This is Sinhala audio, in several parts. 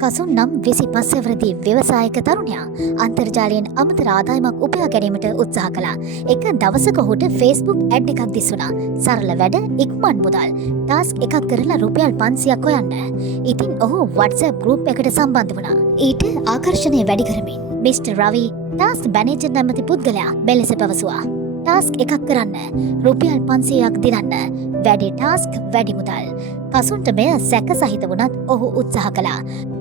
කසුන් නම් 25 වරදි ව්‍යවසායක තරුණයා අන්තර්ජාලයෙන් අමතර ආදායමක් උපයා ගැනීමට උත්සාහ කළා. එක දවසක ඔහුට Facebook ඇඩ් එකක් දිස්සුණා. සරල වැඩ ඉක්මන් මුදල්. ටාස්ක් එකක් කරලා රුපියල් 500ක් හොයන්න. ඉතින් ඔහු WhatsApp ගෲප් එකට සම්බන්ධ වුණා. ඊට ආකර්ෂණය වැඩි කරමින් මිස්ටර් රවි ටාස්ක් මැනේජර් නැමැති පුද්ගලයා මෙලෙස පැවසුවා. ටාස්ක් එකක් කරන්න රුපියල් 500ක් දිනන්න. වැඩි ටාස්ක් වැඩි මුදල්. කසුන්ට මෙය සැක සහිත වුණත් ඔහු උත්සාහ කළා.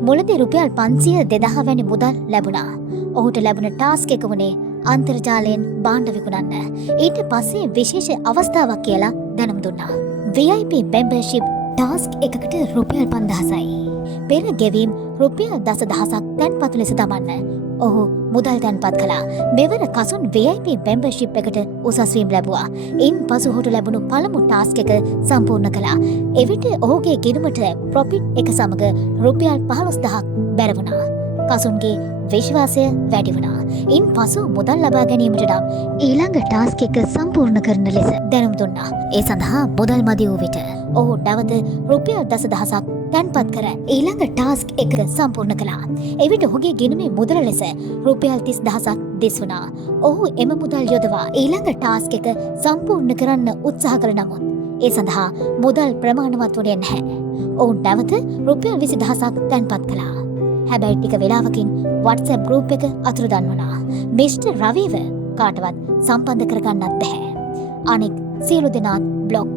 මුලදී රුපියල් 500 2000 වැනි මුදල් ලැබුණා. ඔහුට ලැබුණ ටාස්ක් එක වුණේ අන්තර්ජාලයෙන් භාණ්ඩ විකුණන්න. ඊට පස්සේ විශේෂ අවස්ථාවක් කියලා දැනුම් දුන්නා. VIP membership ටාස්ක් එකකට රුපියල් 5000යි. පෙර ගෙවීම් රුපියල් 10000ක් තැන්පතු ලෙස දමන්න ඔහු මුදල් තැන්පත් කළා. මෙවර කසුන් VIP membership එකට උසස්වීම් ලැබුවා. ඉන් පසු ඔහුට ලැබුණු පළමු ටාස්ක් එක සම්පූර්ණ කළා. එවිට ඔහුගේ ගිණුමට ප්‍රොෆිට් එක සමග රුපියල් 15000ක් බැර වුණා. කසුන්ගේ විශ්වාසය වැඩි වුණා. ඉන් පසු මුදල් ලබා ගැනීමට නම් ඊළඟ ටාස්ක් එක සම්පූර්ණ කරන ලෙස දැනුම් දුන්නා. ඒ සඳහා මුදල් මදි වූ විට ඔහු නැවත රුපියල් 10000ක් තැන්පත් කර ඊළඟ ටාස්ක් එක සම්පූර්ණ කළා. එවිට ඔහුගේ ගිණුමේ මුදල ලෙස රුපියල් 30000ක් දිස් වුණා. ඔහු එම මුදල් යොදවා ඊළඟ ටාස්ක් එක සම්පූර්ණ කරන්න උත්සාහ කළ නමුත් ඒ සඳහා මුදල් ප්‍රමාණවත් වුණේ නැහැ. ඔහු නැවත රුපියල් 20000ක් තැන්පත් කළා. හැබැයි ටික වෙලාවකින් WhatsApp ගෲප් එක අතුරුදන් වුණා. මිස්ටර් රවිව කාටවත් සම්බන්ධ කරගන්නත් බැහැ. අනෙක් සියලු දෙනාත් බ්ලොක්.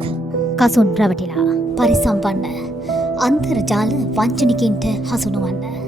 කසුන් රැවටිලා පරිසම්පන්න අන්තර්ජාල වංචනිකින්ට හසු නොවන්න.